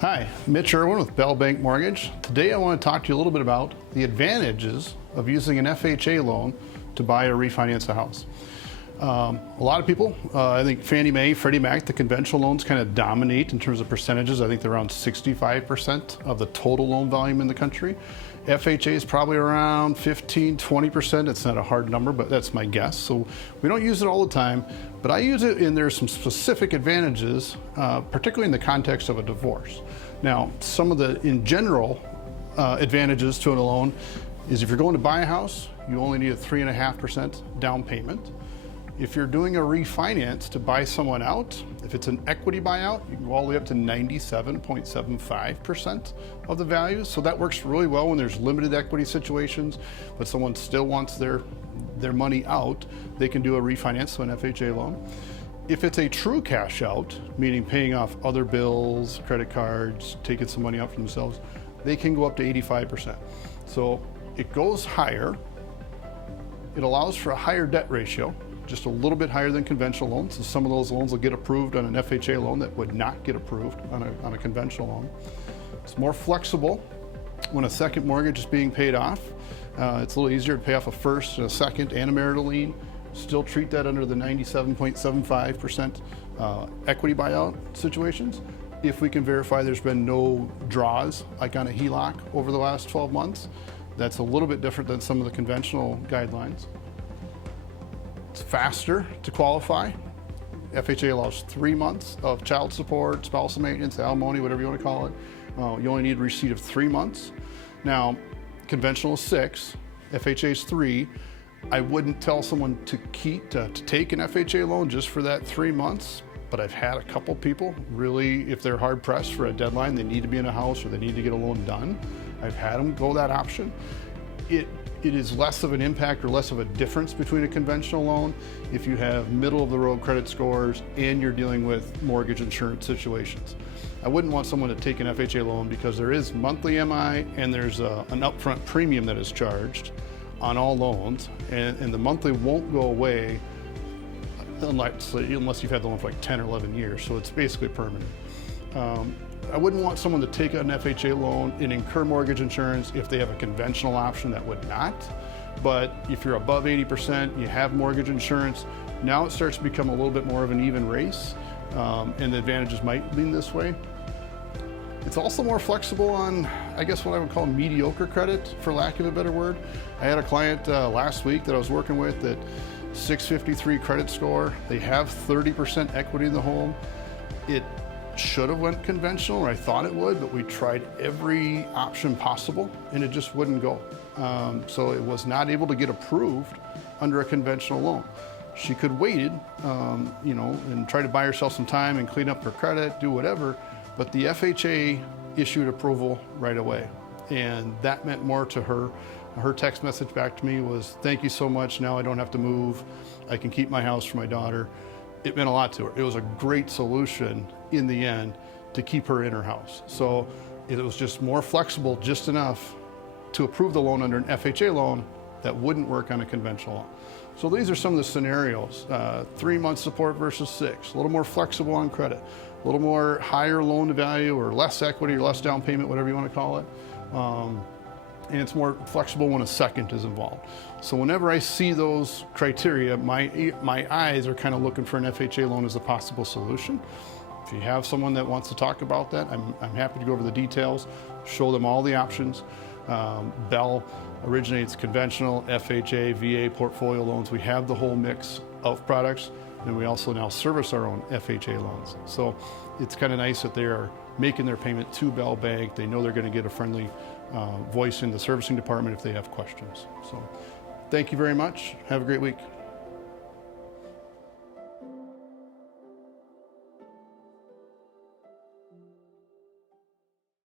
Hi, Mitch Irwin with Bell Bank Mortgage. Today I want to talk to you a little bit about the advantages of using an FHA loan to buy or refinance a house. A lot of people, I think Fannie Mae, Freddie Mac, the conventional loans kind of dominate in terms of percentages. I think they're around 65% of the total loan volume in the country. FHA is probably around 15–20%. It's not a hard number, but that's my guess. So we don't use it all the time, but I use it, and there's some specific advantages, particularly in the context of a divorce. Now, some of the, in general, advantages to a loan is if you're going to buy a house, you only need a 3.5% down payment. If you're doing a refinance to buy someone out, if it's an equity buyout, you can go all the way up to 97.75% of the value. So that works really well when there's limited equity situations, but someone still wants their money out, they can do a refinance to an FHA loan. If it's a true cash out, meaning paying off other bills, credit cards, taking some money out for themselves, they can go up to 85%. So it goes higher. It allows for a higher debt ratio, just a little bit higher than conventional loans. So some of those loans will get approved on an FHA loan that would not get approved on a conventional loan. It's more flexible when a second mortgage is being paid off. It's a little easier to pay off a first and a second and a marital lien. Still treat that under the 97.75% equity buyout situations. If we can verify there's been no draws, like on a HELOC over the last 12 months, that's a little bit different than some of the conventional guidelines. It's faster to qualify. FHA allows 3 months of child support, spousal maintenance, alimony, whatever you want to call it. You only need a receipt of 3 months. Now, conventional is 6, FHA is 3. I wouldn't tell someone to take an FHA loan just for that 3 months, but I've had a couple people really, if they're hard pressed for a deadline, they need to be in a house or they need to get a loan done, I've had them go that option. It is less of an impact or less of a difference between a conventional loan if you have middle of the road credit scores and you're dealing with mortgage insurance situations. I wouldn't want someone to take an FHA loan because there is monthly MI and there's an upfront premium that is charged on all loans, and the monthly won't go away unless you've had the loan for like 10 or 11 years, so it's basically permanent. I wouldn't want someone to take an FHA loan and incur mortgage insurance if they have a conventional option that would not. But if you're above 80%, you have mortgage insurance, now it starts to become a little bit more of an even race, and the advantages might lean this way. It's also more flexible on, I guess, what I would call mediocre credit, for lack of a better word. I had a client last week that I was working with that 653 credit score. They have 30% equity in the home. It should have went conventional, or I thought it would, but we tried every option possible and it just wouldn't go. So it was not able to get approved under a conventional loan. She could wait, and try to buy herself some time and clean up her credit, do whatever, but the FHA issued approval right away. And that meant more to her. Her text message back to me was, "Thank you so much, now I don't have to move. I can keep my house for my daughter." It meant a lot to her. It was a great solution in the end to keep her in her house. So it was just more flexible, just enough to approve the loan under an FHA loan that wouldn't work on a conventional loan. So these are some of the scenarios. 3 months support versus 6, a little more flexible on credit, a little more higher loan to value or less equity or less down payment, whatever you want to call it. And it's more flexible when a second is involved. So whenever I see those criteria, my eyes are kind of looking for an FHA loan as a possible solution. If you have someone that wants to talk about that, I'm happy to go over the details, show them all the options. Bell originates conventional, FHA, VA, portfolio loans. We have the whole mix of products, and we also now service our own FHA loans. So it's kind of nice that they are making their payment to Bell Bank. They know they're going to get a friendly voice in the servicing department if they have questions. So thank you very much. Have a great week.